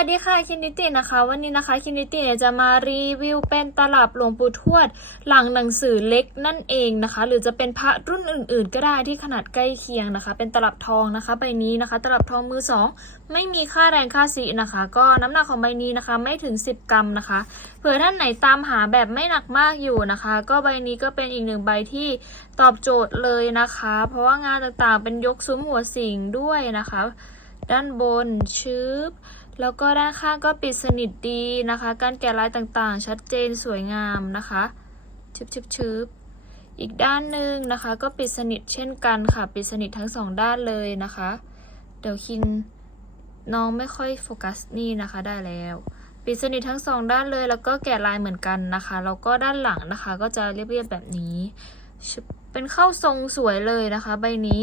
สวัสดีค่ะคินนิตินะคะ วันนี้นะคะคินนิติเนี่ยจะมารีวิวเป็นตลับหลวงปู่ทวด หลังหนังสือเล็กนั่นเองนะคะ หรือจะเป็นพระรุ่นอื่น ๆ ก็ได้ที่ขนาดใกล้เคียงนะคะ เป็นตลับทองนะคะใบนี้นะคะ ตลับทองมือสองไม่มีค่าแรงค่าสีนะคะ ก็น้ำหนักของใบนี้นะคะไม่ถึง 10 กรัมนะคะเผื่อท่านไหนตามหาแบบไม่หนักมากอยู่นะคะ ก็ใบนี้ก็เป็นอีกหนึ่งใบที่ตอบโจทย์เลยนะคะ เพราะว่างานต่างๆเป็นยกซุ้มหัวสิงด้วยนะคะ ด้านบนชืบ แล้วก็ด้านข้างก็ปิดสนิทดีนะคะ การแกะลายต่างๆ ชัดเจนสวยงามนะคะชึบชึบชึบอีกด้านหนึ่งนะคะ ก็ปิดสนิทเช่นกันค่ะ ปิดสนิททั้งสองด้านเลยนะคะ เดี๋ยวคินน้องไม่ค่อยโฟกัสนี่นะคะได้แล้ว ปิดสนิททั้งสองด้านเลยแล้วก็แกะลายเหมือนกันนะคะแล้วก็ด้านหลังนะคะ ก็จะเรียบๆแบบนี้ เป็นเข้าทรงสวยเลยนะคะ ใบนี้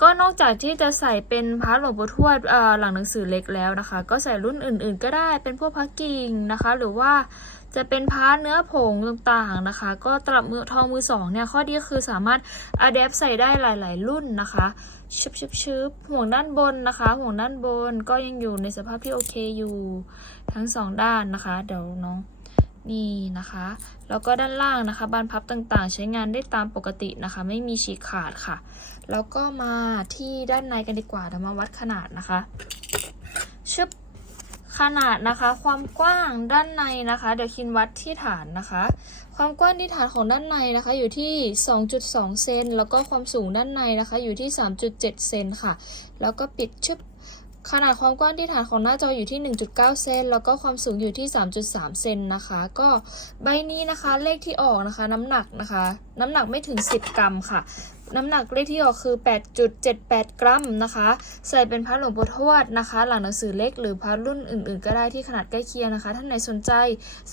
ก็นอกจากที่จะใส่เป็นพระหลวงปู่ทวดหลังหนังสือเล็กแล้วนะคะ ก็ใส่รุ่นอื่น ๆ ก็ได้เป็นพวกพระกิ่งนะคะ หรือว่าจะเป็นพระเนื้อผงต่างๆนะคะ ก็ตลับมือทองมือสองเนี่ยข้อดีก็คือสามารถอะแดปใส่ได้หลาย ๆ รุ่นนะคะชึบชึบชึบห่วงด้านบนนะคะ ห่วงด้านบนก็ยังอยู่ในสภาพที่โอเคอยู่ทั้งสองด้านนะคะ เดี๋ยวน้อง นี่นะคะ แล้วก็ด้านล่างนะคะบานพับต่างๆ ใช้งานได้ตามปกตินะคะ ไม่มีฉีกขาดค่ะ แล้วก็มาที่ด้านในกันดีกว่าเดี๋ยวมาวัดขนาดนะคะชึบขนาดนะคะ ความกว้างด้านในนะคะ เดี๋ยวคินวัดที่ฐานนะคะ ความกว้างที่ฐานของด้านในนะคะ อยู่ที่ 2.2 เซนแล้วก็ความสูงด้านในนะคะ อยู่ที่ 3.7 เซนค่ะ แล้วก็ปิดชึบ ขนาดความกว้างที่ฐานของหน้าจออยู่ที่ 1.9 เซน แล้วก็ความสูงอยู่ที่ 3.3 เซนนะคะ ก็ใบนี้นะคะเลขที่ออกนะคะ น้ำหนักนะคะ น้ำหนักไม่ถึง 10 กรัมค่ะ น้ำหนักเลขที่ออกคือ 8.78 กรัมนะคะ ใส่เป็นพระหลวงปู่ทวดนะคะ หลังหนังสือเล็กหรือพระรุ่นอื่น ๆ ก็ได้ที่ขนาดใกล้เคียงนะคะ ท่านไหนสนใจ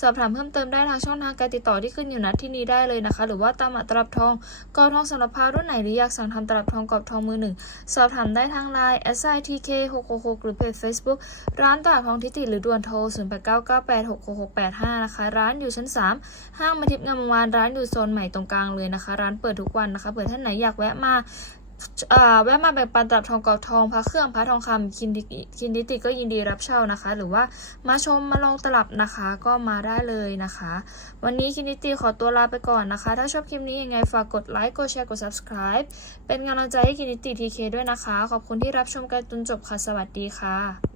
สอบถามเพิ่มเติมได้ทางช่องทางการติดต่อที่ขึ้นอยู่ณที่นี้ได้เลยนะคะ หรือว่าตามอัตลับทองกอบทองสำหรับพระรุ่นไหนหรืออยากสั่งทำตลับทองกรอบทองมือหนึ่งสอบถามได้ทางไลน์ s i t k 6 6 6หรือเพจ Facebook ร้านตลาดทองทิติหรือด่วนโทร 0 8 9 9 8 6 6 6 8 5 นะคะ ร้านอยู่ชั้น 3 ห้างมาทิพย์งามวานร้านอยู่โซนใหม่ตรงกลางเลยนะคะ ร้านเปิดทุกวันนะคะเผื่อท่านไหนอยากแวะมาเอ่อแวะมาแบ่งปันตลับทองกรอบทองพระเครื่องพระทองคำคินดิคินดิติก็ยินดีรับเช่านะคะ หรือว่ามาชมมาลองตลับนะคะ ก็มาได้เลยนะคะ วันนี้คินดิติขอตัวลาไปก่อนนะคะ ถ้าชอบคลิปนี้ยังไงฝากกดไลค์กดแชร์กด subscribe เป็นกำลังใจให้คินดิติทีเคด้วยนะคะ ขอบคุณที่รับชมกันจนจบค่ะ สวัสดีค่ะ